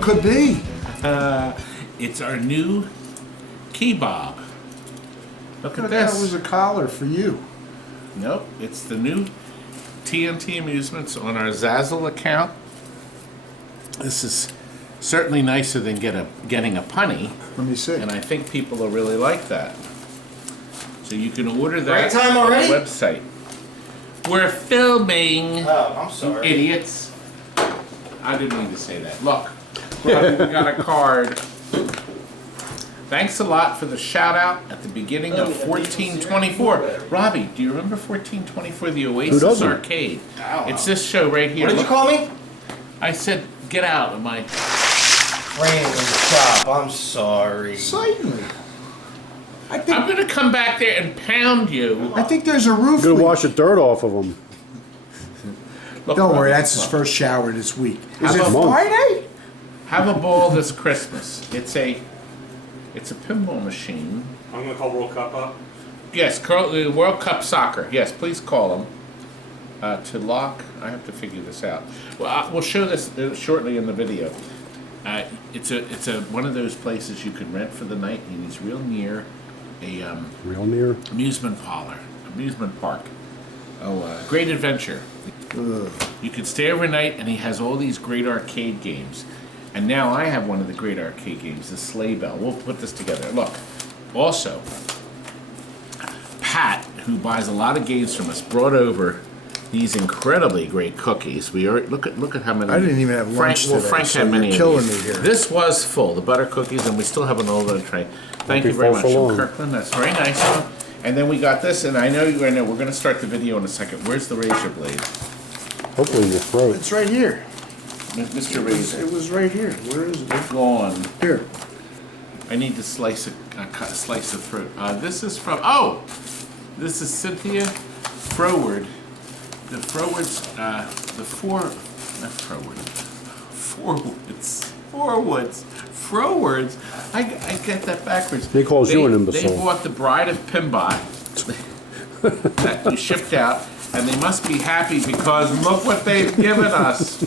What could be? It's our new key bob. Look at this. That was a collar for you. Nope, it's the new TNT Amusements on our Zazzle account. This is certainly nicer than getting a punny. Let me see. And I think people will really like that. So you can order that Break time already? on the website. We're filming. Oh, I'm sorry. You idiots. I didn't mean to say that. Look, Robbie, we got a card. Thanks a lot for the shout out at the beginning of 1424. Robbie, do you remember 1424, the Oasis Arcade? It's this show right here. What did you call me? I said, get out of my Frame in the shop. I'm sorry. Certainly. I'm going to come back there and pound you. I think there's a roof You're gonna leak. wash the dirt off of them. Look, Don't worry, Robbie, that's his look. first shower this week. How Is it about- Friday? Have a ball this Christmas. It's a pinball machine. I'm gonna call World Cup up. Yes, World Cup soccer. Yes, please call them. To lock, I have to figure this out. Well, we'll show this shortly in the video. It's a one of those places you can rent for the night, and it's real near a Real near. amusement park. Great Adventure. You can stay overnight, and he has all these great arcade games. And now I have one of the great arcade games, the Sleigh Bell. We'll put this together. Look, also, Pat, who buys a lot of games from us, brought over these incredibly great cookies. We are look at how many. I didn't even have lunch today, Frank so had you're many. killing of these. me here. This was full, the butter cookies, and we still have an old tray. Thank you very much, Happy fall Kirkland. That's very nice. And then we got this, and I know we're going to start the video in a second. Where's the razor blade, Hopefully in your throat. It's right here. Mr. Razor? It was right here. Where is it? Gone. Here. I need to slice of fruit. This is from, this is Cynthia Froward. The Frowards, Frowards. I get that backwards. He calls you an imbecile. They bought the Bride of Pinball that we shipped out, and they must be happy because look what they've given us.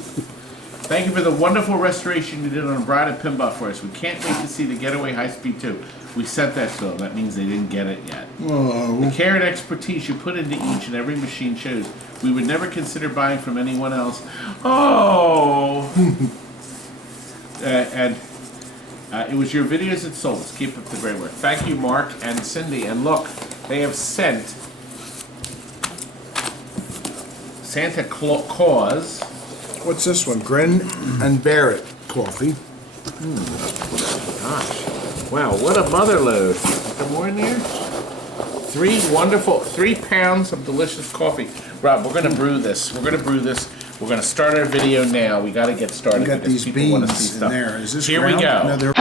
Thank you for the wonderful restoration you did on Bride of Pinball for us. We can't wait to see the Getaway High Speed 2. We sent that to them. That means they didn't get it yet. The care and expertise you put into each and every machine shows we would never consider buying from anyone else. Oh! It was your videos that sold us. Keep up the great work. Thank you, Mark and Cindy. And look, they have sent Santa Claus. What's this one? Grin and Barrett coffee. Gosh. Wow, what a mother load. Some more in there? 3 pounds of delicious coffee. Rob, we're gonna brew this. We're gonna start our video now. We gotta get started. We got because these people wanna see beans in stuff. there. Is this Here ground? we go. No, they're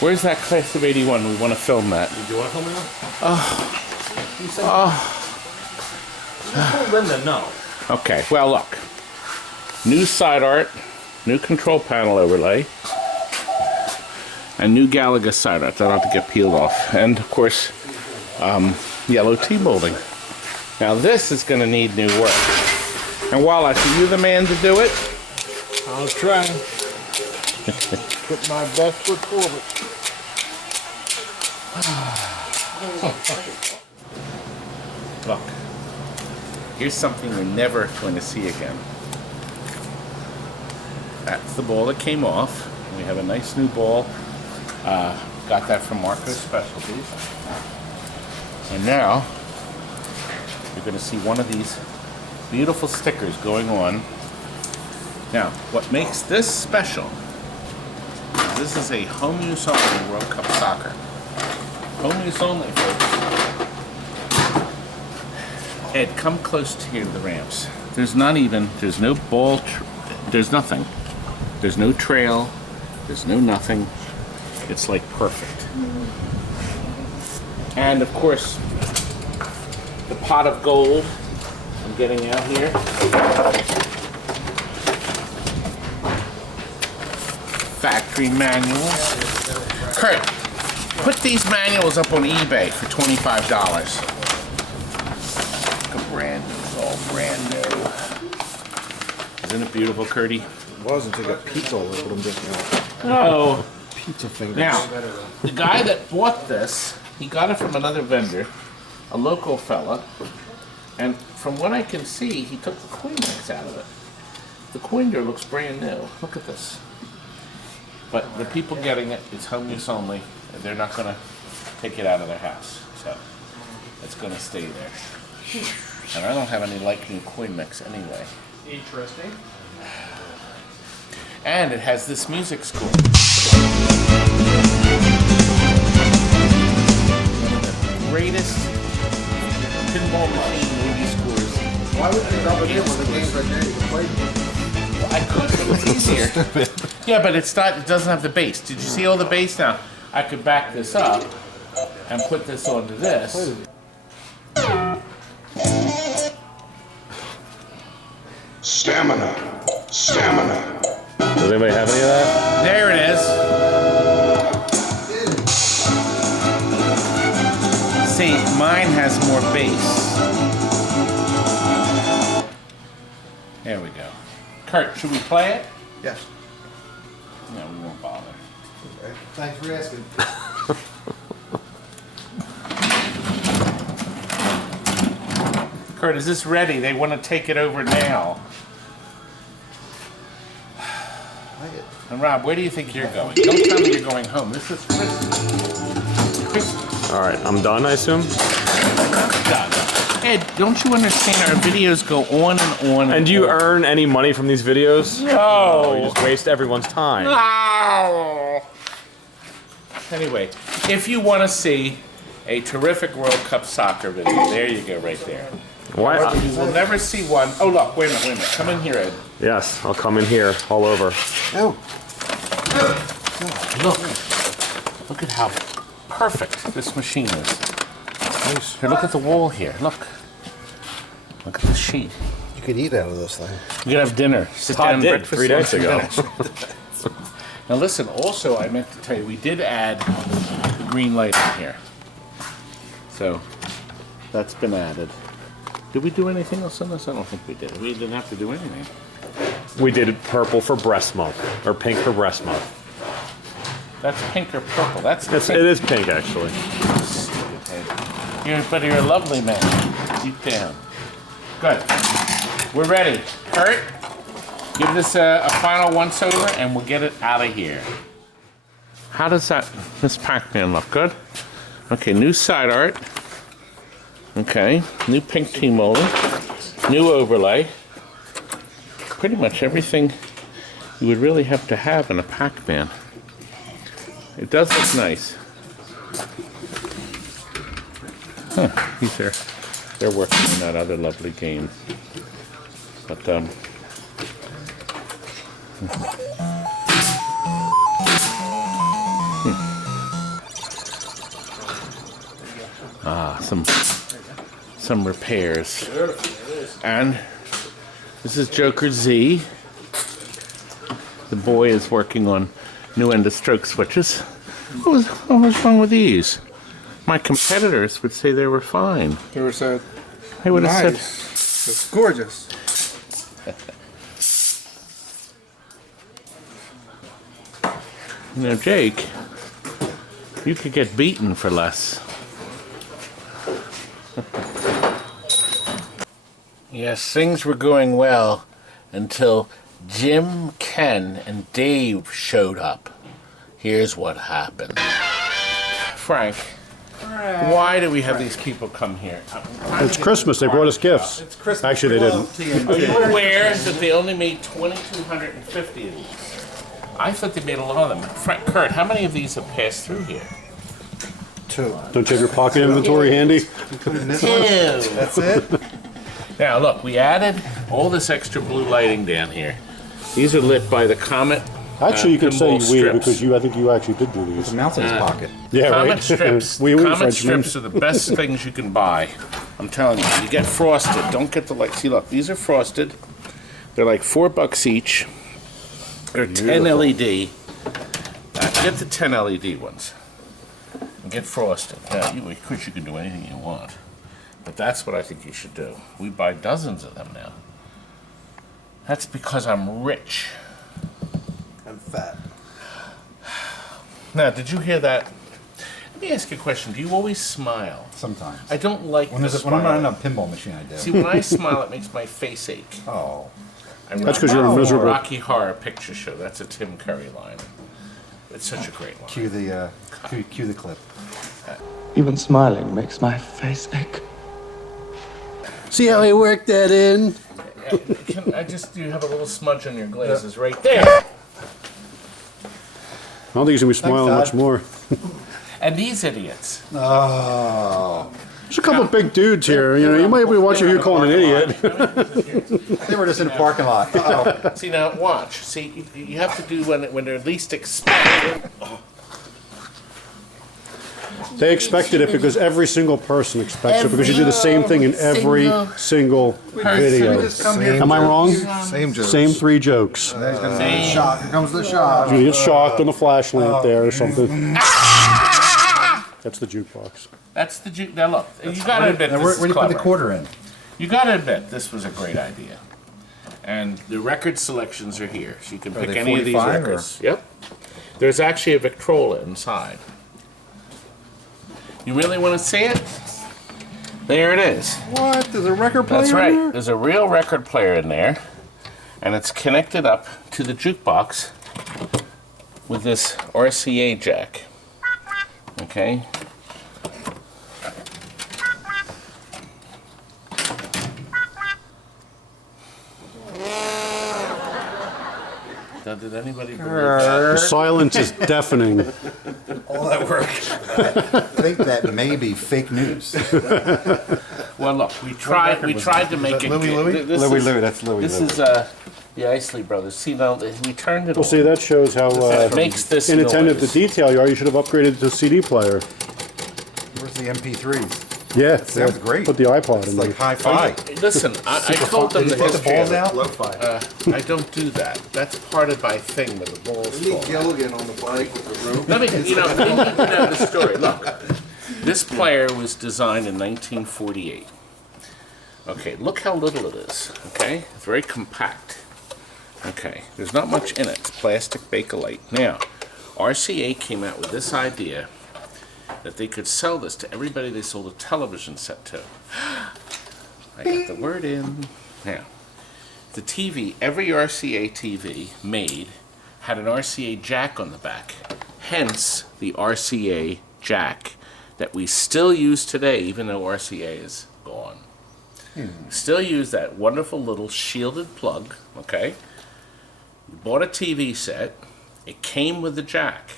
Where's that class of 81? We wanna film that. Do you want to film now? You told Linda no. Okay, well look. New side art, new control panel overlay, and new Galaga side art. That'll have to get peeled off. And of course, yellow T-molding. Now this is gonna need new work. And Wallace, are you the man to do it? I'll try. Put my best foot forward. Look, here's something you're never going to see again. That's the ball that came off. We have a nice new ball. Got that from Marco's Specialties. And now, you're going to see one of these beautiful stickers going on. Now, what makes this special is this is a home use only World Cup soccer. Home use only, folks. Ed, come close to here to the ramps. There's no ball, there's nothing. There's no trail, there's no nothing. It's like perfect. And of course, the pot of gold I'm getting out here. Factory manuals. Kurt, put these manuals up on eBay for $25. Look, brand new, all brand new. Isn't it beautiful, Curdy? was until you got pizza all over them just now. Oh. Pizza fingers. Now, the guy that bought this, he got it from another vendor, a local fella, and from what I can see, he took the coin mix out of it. The coinder looks brand new. Look at this. But the people getting it, it's home use only. And they're not going to take it out of their house. So it's going to stay there. And I don't have any like new coin mix anyway. Interesting. And it has this music score. Greatest pinball machine movie scores. Why would you rub it in when the game's right there? You can play it. I could, but it's easier. Yeah, but it's not. It doesn't have the bass. Did you see all the bass now? I could back this up and put this onto this. Stamina. Stamina. Does anybody have any of that? There it is. See, mine has more bass. There we go. Kurt, should we play it? Yes. No, we won't bother. Thanks for asking. Kurt, is this ready? They want to take it over now. And Rob, where do you think you're going? Don't tell me you're going home. This is Christmas. Christmas. All right, I'm done, I assume. Done. Ed, don't you understand our videos go on and on? And do you earn any money from these videos? No. You just waste everyone's time. No. Anyway, if you want to see a terrific World Cup soccer video, there you go, right there. Why? You will never see one. Oh, look, wait a minute. Come in here, Ed. Yes, I'll come in here, all over. Oh. Look at how perfect this machine is. Here, look at the wall here. Look at the sheet. You could eat out of this thing. You could have dinner. Sit Todd down, did breakfast, 3 days lunch, and ago. dinner. Now listen, also I meant to tell you, we did add the green light in here. So, that's been added. Did we do anything else on this? I don't think we did. We didn't have to do anything. We did purple for breast milk, or pink for breast milk. That's pink or purple. That's It is pink, actually. But you're a lovely man. Deep down. Good. We're ready. Kurt, give this a final once over and we'll get it out of here. How does this Pac-Man look? Good? Okay, new side art. Okay, new pink T-molding. New overlay. Pretty much everything you would really have to have in a Pac-Man. It does look nice. Huh, they're working on that other lovely game. But, some repairs. And this is Joker Z. The boy is working on new end of stroke switches. What was wrong with these? My competitors would say they were fine. They were so They would have nice. said, It's gorgeous. you know, Jake, you could get beaten for less. Yes, things were going well until Jim, Ken, and Dave showed up. Here's what happened. Frank, why do we have these people come here? It's Christmas, they brought us gifts. It's Christmas. Actually, they didn't. Are you aware that they only made 2,250 of these? I thought they made a lot of them. Frank, Kurt, how many of these have passed through here? 2. Don't you have your pocket inventory handy? That's it? Now look, we added all this extra blue lighting down here. These are lit by the Comet. Actually, you could say pinball we, strips. because I think you actually did do these. Mounts in his pocket. Yeah, Comet right? strips. we Comet Frenchmen. strips are the best things you can buy. I'm telling you. You get frosted. Don't get the light. See, look, these are frosted. They're like $4 each. They're 10 LED. Get the 10 LED ones. And get frosted. Now, of course, you can do anything you want. But that's what I think you should do. We buy dozens of them now. That's because I'm rich. I'm fat. Now, did you hear that? Let me ask you a question. Do you always smile? Sometimes. I don't like When, the when I'm not in smile. a pinball machine, I do. See, when I smile, it makes my face ache. Oh. That's 'cause you're miserable. Rocky Horror Picture Show. That's a Tim Curry line. It's such a great line. Cue the clip. Even smiling makes my face ache. See how I worked that in? You have a little smudge on your glasses right there. I don't think he's gonna be smiling Todd. much more. And these idiots. Oh. There's a couple big dudes here. You know, you might be watching you calling an idiot. They were just in the parking lot. Uh-oh. See, now, watch. See, you have to do when they're least expected. They expected it because every single person expects it because you do the same thing in every single video. Am I wrong? Same joke. Same 3 jokes. There's gonna be a shock. Here comes the shock. You get shocked on the flash lamp there or something. That's the jukebox. That's the juke. Now look, you gotta admit Now, this where is do you put the clever. quarter in? You gotta admit this was a great idea. And the record selections are here, so you can pick they any of these 45 or- records. Yep. There's actually a Victrola inside. You really want to see it? There it is. What? There's a record player That's in right. there? There's a real record player in there, and it's connected up to the jukebox with this RCA jack. Okay. Now, did anybody believe that? The silence is deafening. All that work. I think that may be fake news. Well, look, we tried to make it. Louie Louie? This Louie is- Louie, that's Louie This Louie. is the Isley Brothers. See, now we turned it Well, on. see, that shows how Makes this inattentive to noise. detail you are. You should have upgraded to CD player. Where's the MP3s? Yeah, Sounds great. Put the iPod It's in like there. hi-fi. Listen, I told them Did the you take the history balls of it. out? I don't do that. That's part of my thing with the balls. Meet fall. Gilligan on the bike with the rope. Let me, you need to know the story. Look, this player was designed in 1948. Okay, look how little it is. Okay, it's very compact. Okay, there's not much in it. It's plastic Bakelite. Now, RCA came out with this idea that they could sell this to everybody they sold a television set to. I got the word in. Now, the TV, every RCA TV made had an RCA jack on the back. Hence, the RCA jack that we still use today, even though RCA is gone. Still use that wonderful little shielded plug, okay? You bought a TV set, it came with the jack.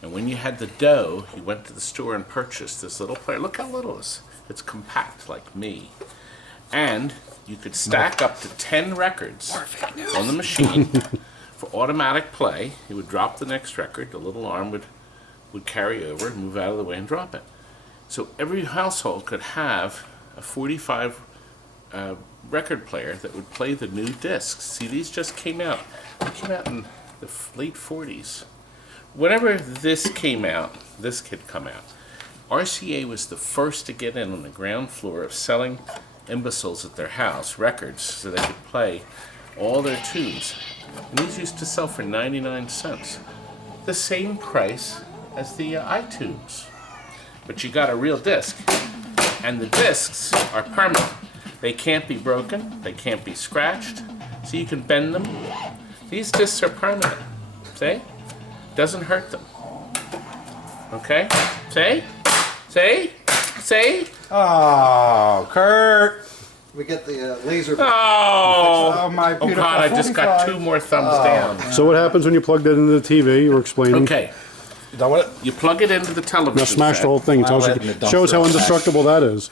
And when you had the dough, you went to the store and purchased this little player. Look how little it is. It's compact like me. And you could stack up to 10 records on the machine for automatic play. You would drop the next record, the little arm would carry over and move out of the way and drop it. So every household could have a 45 record player that would play the new discs. See, these just came out. They came out in the late 40s. Whenever this came out, this could come out. RCA was the first to get in on the ground floor of selling imbeciles at their house records so they could play all their tunes. And these used to sell for 99 cents. The same price as the iTunes. But you got a real disc. And the discs are permanent. They can't be broken, they can't be scratched, so you can bend them. These discs are permanent. See? Doesn't hurt them. Okay? See? See? See? Oh, Kurt. We get the laser. Oh! my Oh beautiful God, I just got 45. 2 more thumbs down. So what happens when you plug that into the TV? You were explaining. Okay. You plug it into the television Now smash set. the whole thing. It tells I'll you, let it in the shows how dumpster. indestructible that is.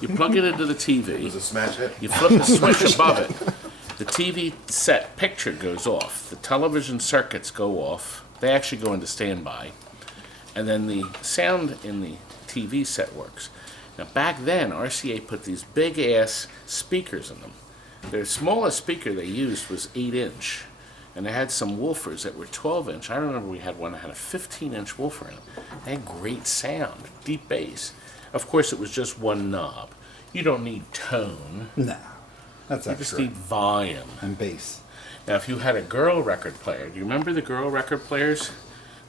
You plug it into the TV. Smash it. You flip the switch above it. The TV set picture goes off. The television circuits go off. They actually go into standby. And then the sound in the TV set works. Now back then, RCA put these big ass speakers in them. Their smallest speaker they used was 8-inch. And they had some woofers that were 12-inch. I remember we had one that had a 15-inch woofer in it. They had great sound, deep bass. Of course, it was just one knob. You don't need tone. No, that's You just extra. need volume. And bass. Now, if you had a girl record player, do you remember the girl record players?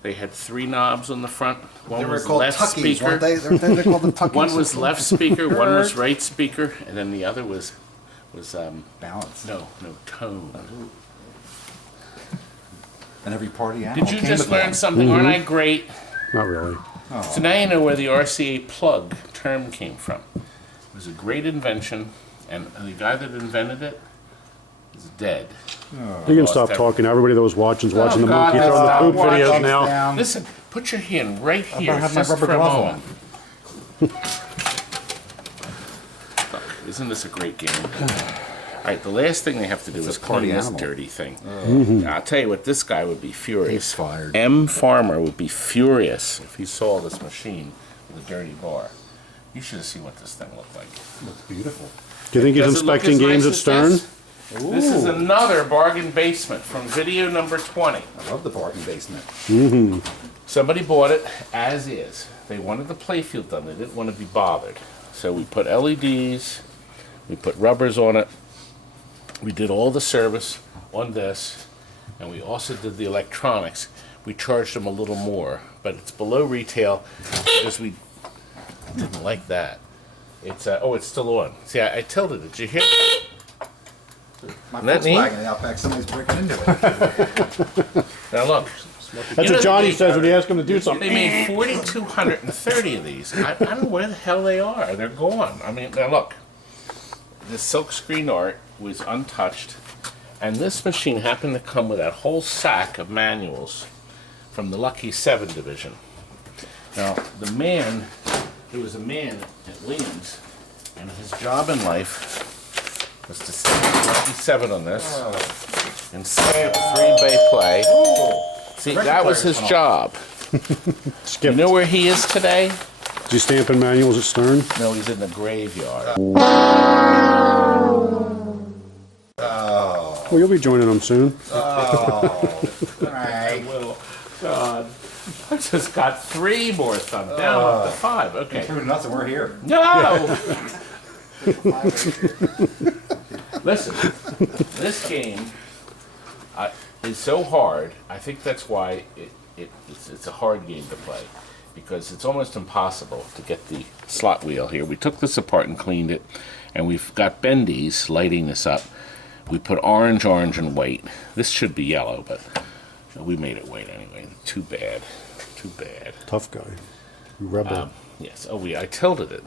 They had 3 knobs on the front. One They were was called left tuckies, speaker. weren't they? They're called the tuckies. One was left speaker, one was right speaker, and then the other was balance. no tone. And every party animal Did you came just with learn one. something? Aren't I great? Not really. So now you know where the RCA plug term came from. It was a great invention, and the guy that invented it is dead. You can stop talking. Everybody that was watching's watching the God, monkey let's throwing the stop poop watching. videos now. Down. Listen, put your hand right here, I have my just rubber for a glove moment. Look, isn't this a great game? All right, the last thing they have to do is a party clean this animal. dirty thing. Now, I'll tell you what, this guy would be furious. He's fired. M. Farmer would be furious if he saw this machine with a dirty bar. You should have seen what this thing looked like. Looks beautiful. Do you think he's Does it look inspecting as games nice at as Stern? This? This is another bargain basement from video number 20. I love the bargain basement. Somebody bought it as is. They wanted the playfield done. They didn't want to be bothered. So we put LEDs, we put rubbers on it, we did all the service on this, and we also did the electronics. We charged them a little more, but it's below retail because we didn't like that. It's oh, it's still on. See, I tilted it. Did you hear? My Isn't that neat? Volkswagen out back, somebody's breaking into it. Now look. That's what Johnny says when you ask him to do something. They made 4,230 of these. I don't know where the hell they are. They're gone. I mean, now look. The silkscreen art was untouched, and this machine happened to come with that whole sack of manuals from the Lucky 7 division. Now, there was a man at Williams, and his job in life was to stick Lucky 7 on this and skip 3-bay play. See, that was his job. You know where he is today? Is he stamping manuals at Stern? No, he's in the graveyard. Well, you'll be joining them soon. Alright. Will. God. I just got 3 more thumbs down up to 5. Okay. True nuts and we're here. No! Listen, this game is so hard. I think that's why it's a hard game to play, because it's almost impossible to get the slot wheel here. We took this apart and cleaned it, and we've got bendies lighting this up. We put orange, and white. This should be yellow, but we made it white anyway. Too bad. Too bad. Tough guy. Rebel. Yes. Oh, I tilted it.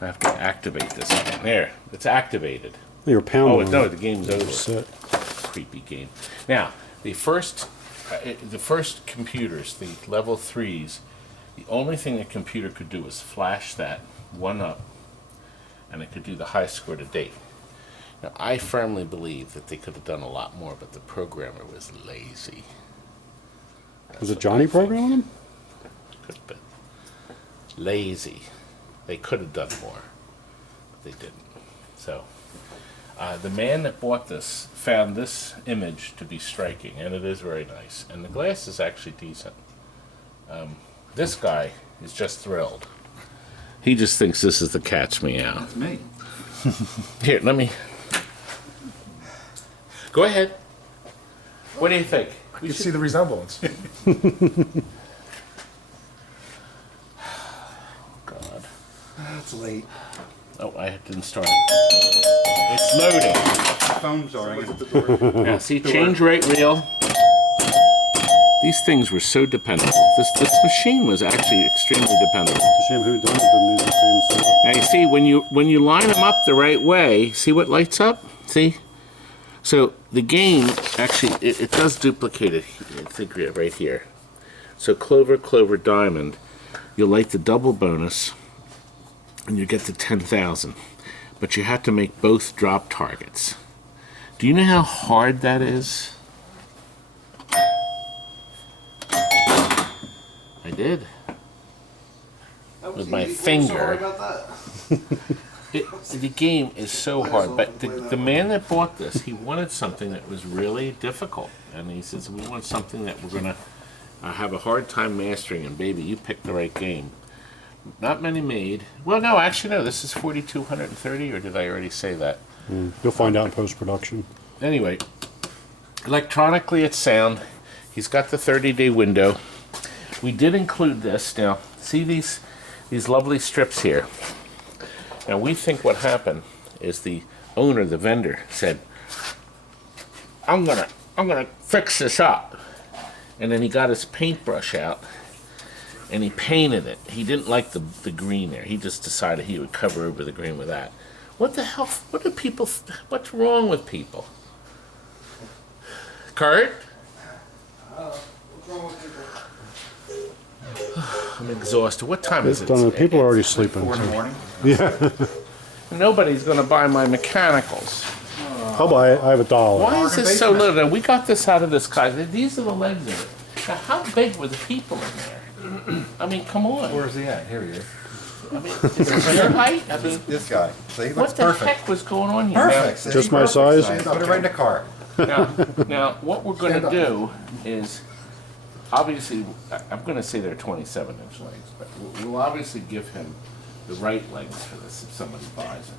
I have to activate this again. There. It's activated. You were pounding Oh, on no, it. the game's You're over. set. Creepy game. Now, the first computers, the level 3s, the only thing the computer could do was flash that one up, and it could do the high score to date. Now, I firmly believe that they could have done a lot more, but the programmer was lazy. Was it Johnny programming him? Could have been. Lazy. They could have done more, but they didn't. So, the man that bought this found this image to be striking, and it is very nice. And the glass is actually decent. This guy is just thrilled. He just thinks this is the catch me out. That's me. Here, let me. Go ahead. What do you think? You see the resemblance. God. It's late. Oh, I didn't start it. It's loading. Phone's already. Now, see, change rate wheel. These things were so dependable. This machine was actually extremely dependable. It's a shame who done it didn't use the same set. Now you see, when you line them up the right way, see what lights up? See? So the game actually it does duplicate it. I think right here. So clover, clover, diamond. You'll light the double bonus, and you get the 10,000. But you have to make both drop targets. Do you know how hard that is? I did. With my finger. The game is so hard, but the man that bought this, he wanted something that was really difficult. And he says, we want something that we're going to have a hard time mastering. And baby, you picked the right game. Not many made. Well, no, actually, no. This is 4,230, or did I already say that? You'll find out in post-production. Anyway, electronically it's sound. He's got the 30-day window. We did include this. Now, see these lovely strips here. Now, we think what happened is the owner, the vendor, said, I'm gonna fix this up. And then he got his paintbrush out and he painted it. He didn't like the green there. He just decided he would cover over the green with that. What the hell? What do people? What's wrong with people? Kurt? I'm exhausted. What time is it? People are already sleeping. 4 in the morning. Yeah. Nobody's going to buy my mechanicals. I'll buy it. I have $1. Why is this so little? Now, we got this out of this guy. These are the legs of it. Now, how big were the people in there? I mean, come on. Where's he at? Here he is. I mean, is this your height? I mean, This guy. See, what looks the perfect. heck was going on here? Perfect. See? Just my Perfect size? Put it right in the car. Now, what we're going to do is, obviously, I'm going to say they're 27-inch legs, but we'll obviously give him the right legs for this if somebody buys it.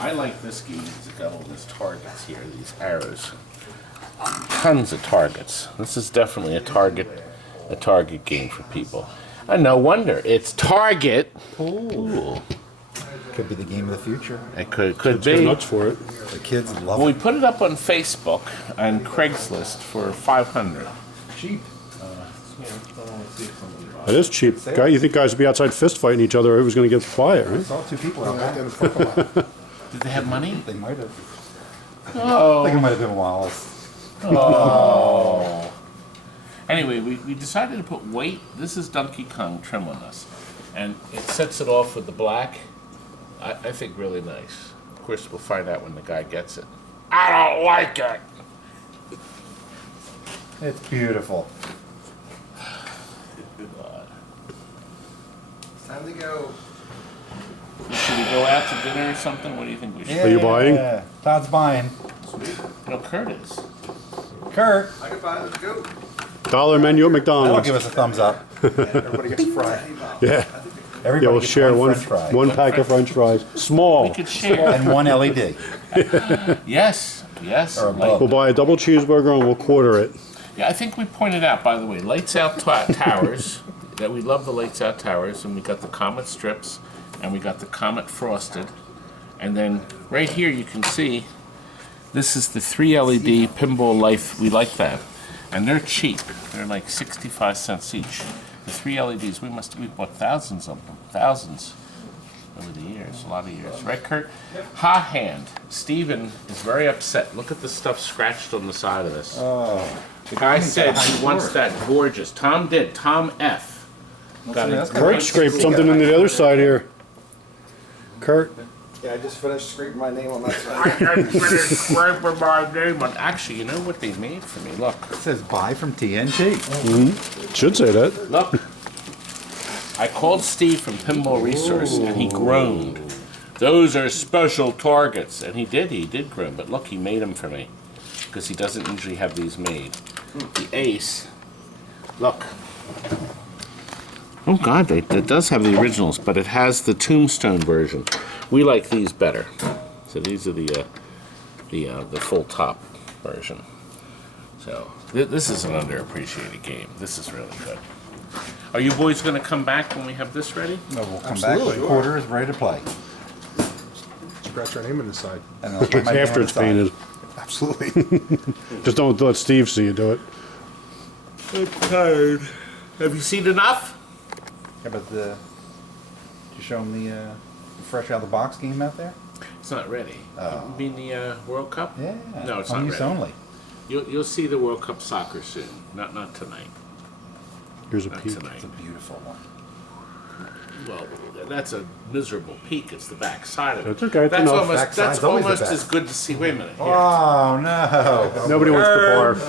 I like this game because it's got all these targets here, these arrows. Tons of targets. This is definitely a target game for people. And no wonder, it's Target. Ooh. Could be the game of the future. It could Go be. nuts for it. The kids love Well, we it. put it up on Facebook and Craigslist for $500. Cheap. It is cheap. Guy, you think guys would be outside fist fighting each other? Who's going to get to buy it, right? Saw 2 people out back. Did they have money? They might have. I think Oh. it might have been Wallace. Oh. Anyway, we decided to put white. This is Donkey Kong trim on this, and it sets it off with the black. I think really nice. Of course, we'll find out when the guy gets it. I don't like it. It's beautiful. It's time to go. Should we go out to dinner or something? What do you think we should? Are you buying? Yeah. Todd's buying. No, Kurt is. Kurt, I can buy it. Let's go. $1 menu at that'll McDonald's. give us a thumbs up. Everybody gets a fry. Yeah. Everybody Yeah, we'll gets share one French fry. one pack of French fries. Small. We could share. And 1 LED. Yes, yes. Or a like- bulb. We'll buy a double cheeseburger and we'll quarter it. Yeah, I think we pointed out, by the way, lights out towers. That we love the lights out towers, and we got the Comet strips, and we got the Comet frosted, and then right here you can see this is the 3 LED Pinball Life. We like that, and they're cheap. They're like 65 cents each. The 3 LEDs, we bought thousands of them, thousands over the years, a lot of years, right, Kurt? Hot hand. Steven is very upset. Look at the stuff scratched on the side of this. The guy said he wants that gorgeous. Tom did. Tom F. Got it. Kurt scraped something into the other side here. Kurt. Yeah, I just finished scraping my name on that I side. had finished scraping my name on. Actually, you know what they made for me? Look. It says buy from TNT. Should say that. Look. I called Steve from Pinball Resource, and he groaned. Those are special targets. And he did groan. But look, he made them for me. Because he doesn't usually have these made. The Ace. Look. Oh God, that does have the originals, but it has the Tombstone version. We like these better. So these are the full top version. So this is an underappreciated game. This is really good. Are you boys going to come back when we have this ready? No, we'll come back when the quarter is ready to play. Scratch our name on the side. And I'll put my name After on it's the side. painted. Absolutely. Just don't let Steve see you do it. I'm tired. Have you seen enough? How about did you show him the fresh out of the box game out there? It's not ready. You mean the World Cup? Yeah. No, it's on not use ready. only. You'll see the World Cup soccer soon. Not tonight. Here's a Not peek. tonight. It's a beautiful one. Well, that's a miserable peak. It's the back side of it. That's okay, it's That's enough. almost, Backside's that's always the almost best. as good to see. Wait a minute. Here. Oh no! Nobody wants to barf.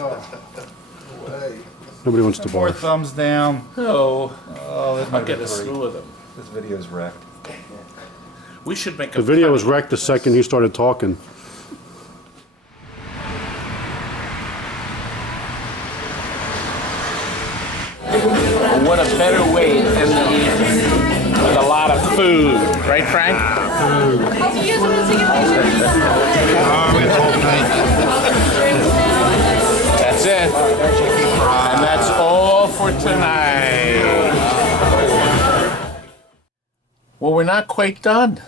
Nobody wants to More barf. thumbs down. Oh, Oh, this I'll might get be a three. slew of them. This video's wrecked. We should make a The video was wrecked the second he started talking. What a better way to end the evening with a lot of food, right, Frank? That's it. And that's all for tonight. Well, we're not quite done.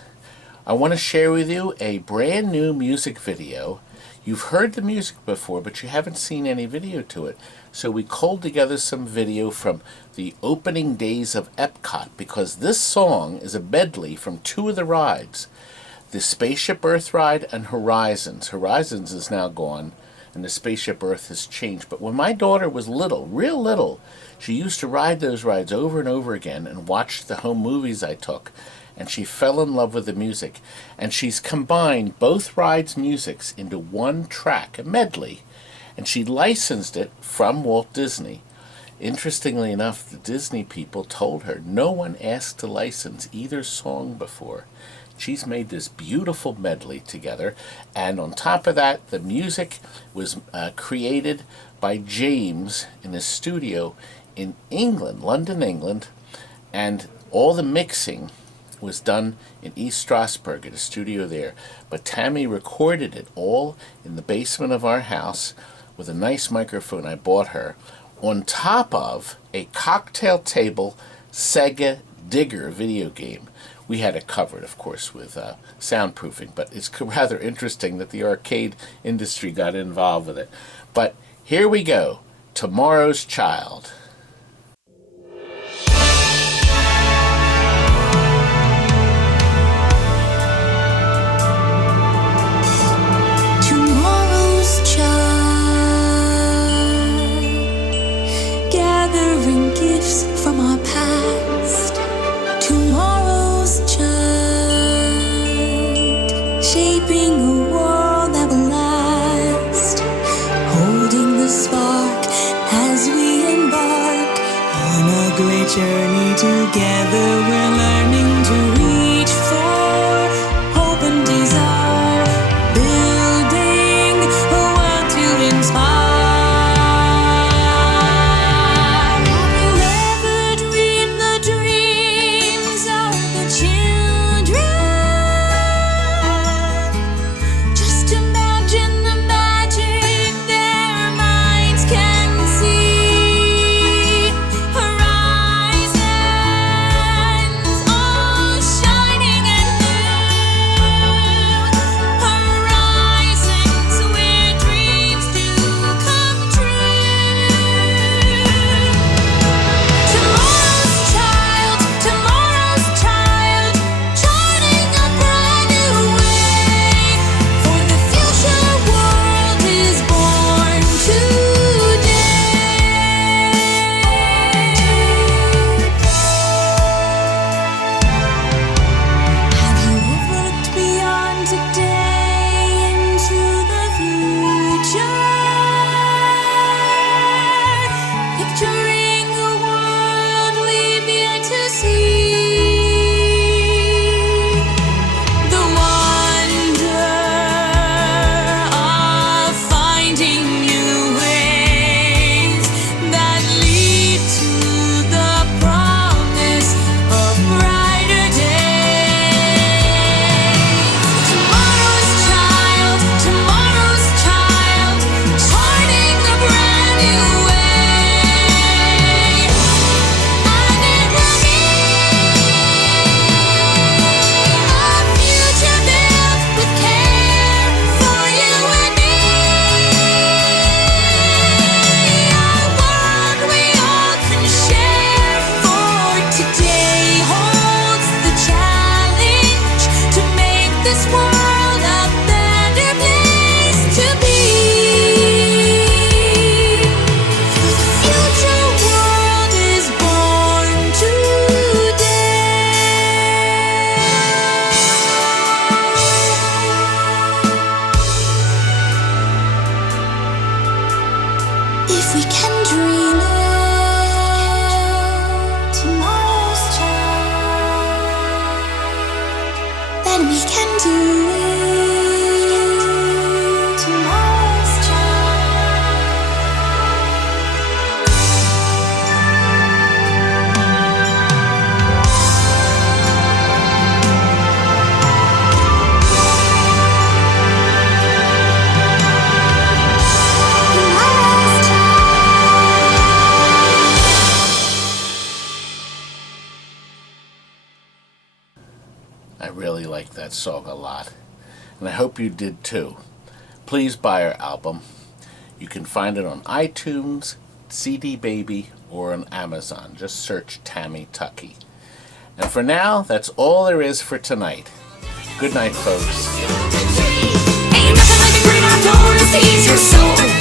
I want to share with you a brand new music video. You've heard the music before, but you haven't seen any video to it. So we culled together some video from the opening days of Epcot, because this song is a medley from two of the rides, the Spaceship Earth ride and Horizons. Horizons is now gone, and the Spaceship Earth has changed. But when my daughter was little, real little, she used to ride those rides over and over again and watch the home movies I took. And she fell in love with the music. And she's combined both rides' musics into one track, a medley. And she licensed it from Walt Disney. Interestingly enough, the Disney people told her no one asked to license either song before. She's made this beautiful medley together. And on top of that, the music was created by James in his studio in England, London, England. And all the mixing was done in East Stroudsburg at a studio there. But Tammy recorded it all in the basement of our house with a nice microphone I bought her, on top of a cocktail table Sega Digger video game. We had it covered, of course, with soundproofing, but it's rather interesting that the arcade industry got involved with it. But here we go, Tomorrow's Child. From our past, tomorrow's child, shaping a world that will last, holding the spark as we embark on a great journey together. We're learning to reach for hope and desire, building a world to inspire. then we can do it. Tomorrow's I really like that song a lot, and I hope you did too. Please buy our album. You can find it on iTunes, CD Baby, or on Amazon. Just search Tammy Tucky. And for now, that's all there is for tonight. Good night, folks. Ain't nothing like the great outdoors to ease your soul.